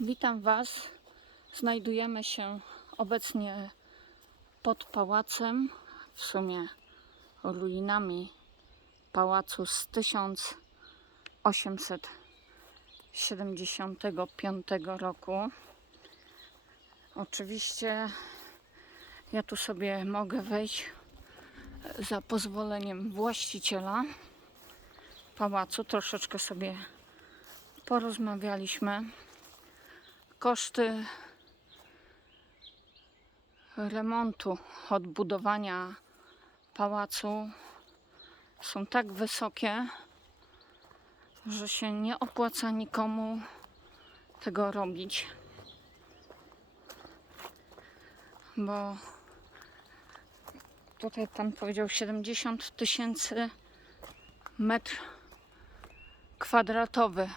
Witam Was. Znajdujemy się obecnie pod pałacem, w sumie ruinami pałacu z 1875 roku. Oczywiście ja tu sobie mogę wejść za pozwoleniem właściciela pałacu. Troszeczkę sobie porozmawialiśmy. Koszty remontu, odbudowania pałacu są tak wysokie, że się nie opłaca nikomu tego robić. Bo tutaj pan powiedział 70 tysięcy metr kwadratowy.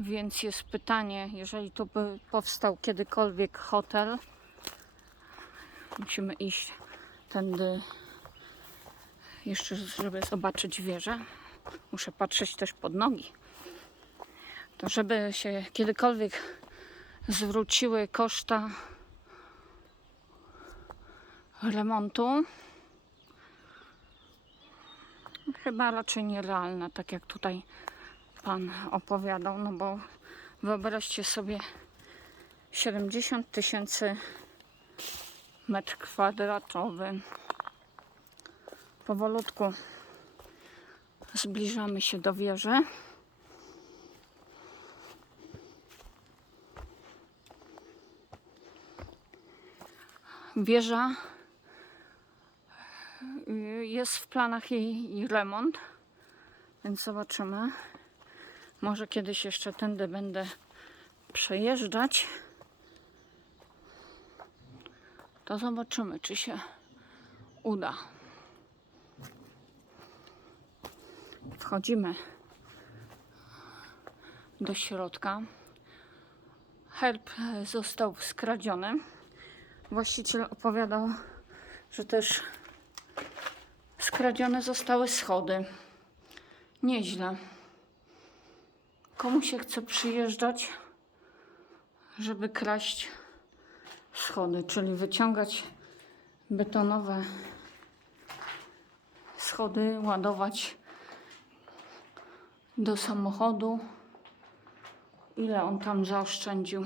Więc jest pytanie, jeżeli tu by powstał kiedykolwiek hotel, musimy iść tędy jeszcze, żeby zobaczyć wieżę. Muszę patrzeć też pod nogi. To żeby się kiedykolwiek zwróciły koszta remontu, chyba raczej nierealne, tak jak tutaj pan opowiadał, no bo wyobraźcie sobie 70 tysięcy metr kwadratowy. Powolutku zbliżamy się do wieży. Wieża y, jest w planach jej, jej remont, więc zobaczymy. Może kiedyś jeszcze tędy będę przejeżdżać. To zobaczymy, czy się uda. Wchodzimy do środka. Herb został skradziony. Właściciel opowiadał, że też skradzione zostały schody. Nieźle. Komu się chce przyjeżdżać, żeby kraść schody, czyli wyciągać betonowe schody, ładować do samochodu. Ile on tam zaoszczędził?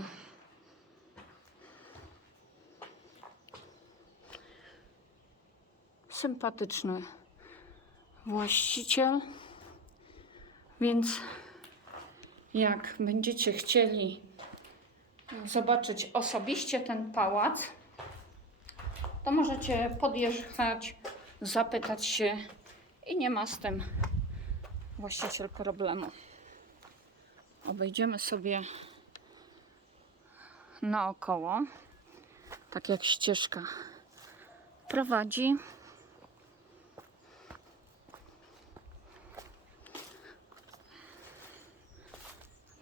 Sympatyczny właściciel, więc jak będziecie chcieli zobaczyć osobiście ten pałac, to możecie podjechać, zapytać się i nie ma z tym właściciel problemu. Obejdziemy sobie naokoło, tak jak ścieżka prowadzi.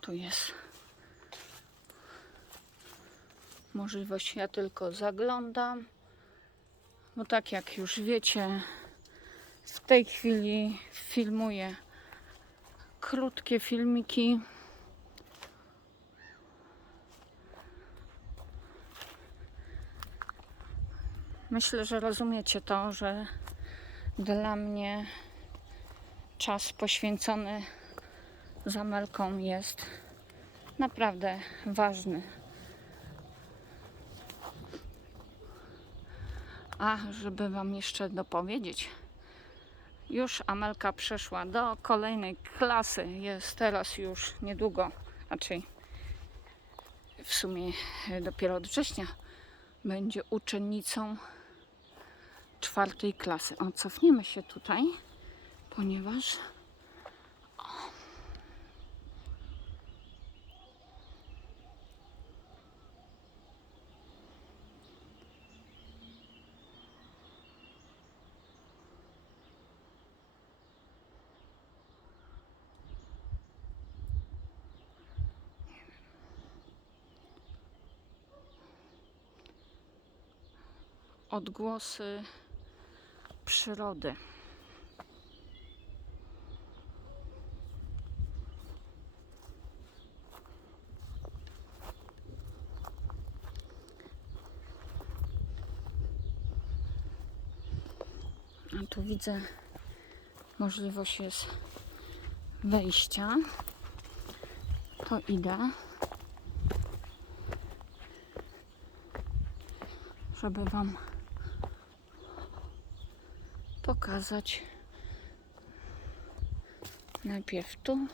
Tu jest możliwość, ja tylko zaglądam. Bo tak jak już wiecie, w tej chwili filmuję krótkie filmiki. Myślę, że rozumiecie to, że dla mnie czas poświęcony Zamelką jest naprawdę ważny. A żeby Wam jeszcze dopowiedzieć, już Amelka przeszła do kolejnej klasy. Jest teraz już niedługo, raczej w sumie dopiero od września będzie uczennicą czwartej klasy. O, cofniemy się tutaj, ponieważ odgłosy przyrody. A tu widzę możliwość jest wejścia. To idę. Żeby Wam pokazać najpierw tu,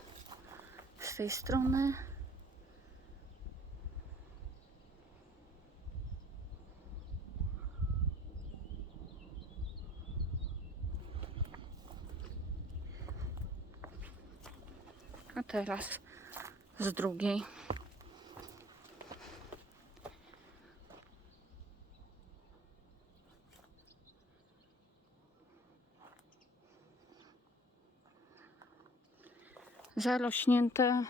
z tej strony. A teraz z drugiej. Zarośnięte.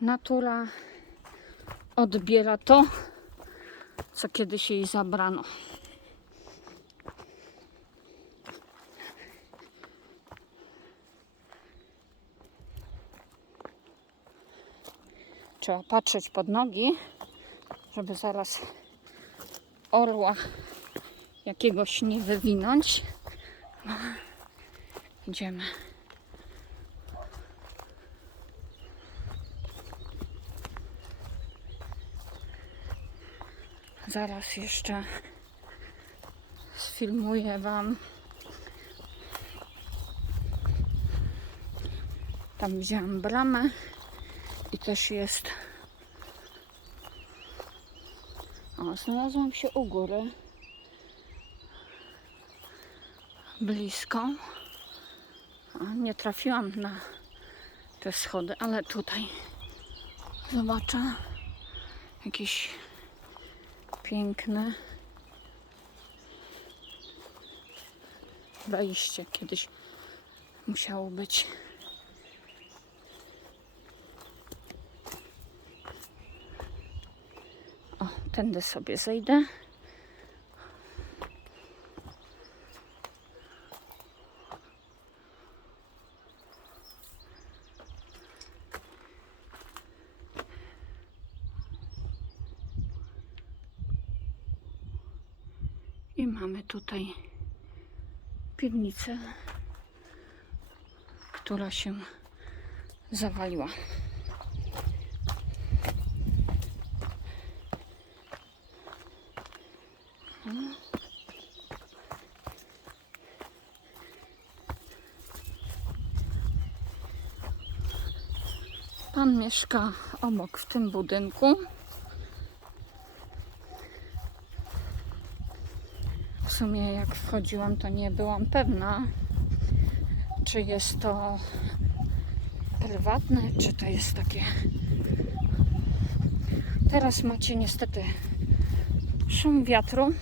Natura odbiera to, co kiedyś jej zabrano. Trzeba patrzeć pod nogi, żeby zaraz orła jakiegoś nie wywinąć. Idziemy. Zaraz jeszcze sfilmuję Wam. Tam wziąłem bramę i też jest. O, znalazłam się u góry. Blisko. Nie trafiłam na te schody, ale tutaj zobaczę jakieś piękne wejście. Kiedyś musiało być. O, tędy sobie zejdę. I mamy tutaj piwnicę, która się zawaliła. Pan mieszka obok w tym budynku. Sumie jak wchodziłam, to nie byłam pewna, czy jest to prywatne, czy to jest takie. Teraz macie niestety szum wiatru,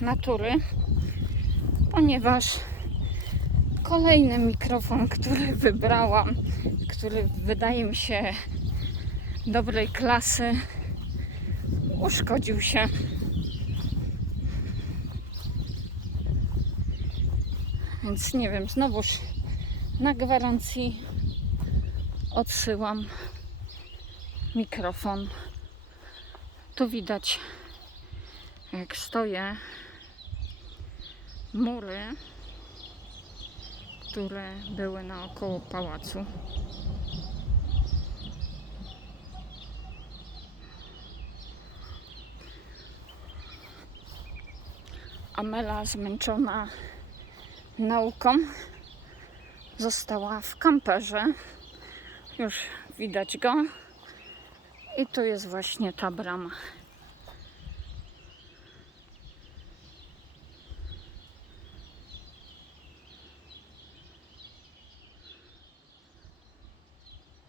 natury, ponieważ kolejny mikrofon, który wybrałam, który wydaje mi się dobrej klasy, uszkodził się. Więc nie wiem, znowuż na gwarancji odsyłam mikrofon. Tu widać, jak stoję, mury, które były naokoło pałacu. Amela zmęczona nauką została w kamperze. Już widać go. I tu jest właśnie ta brama.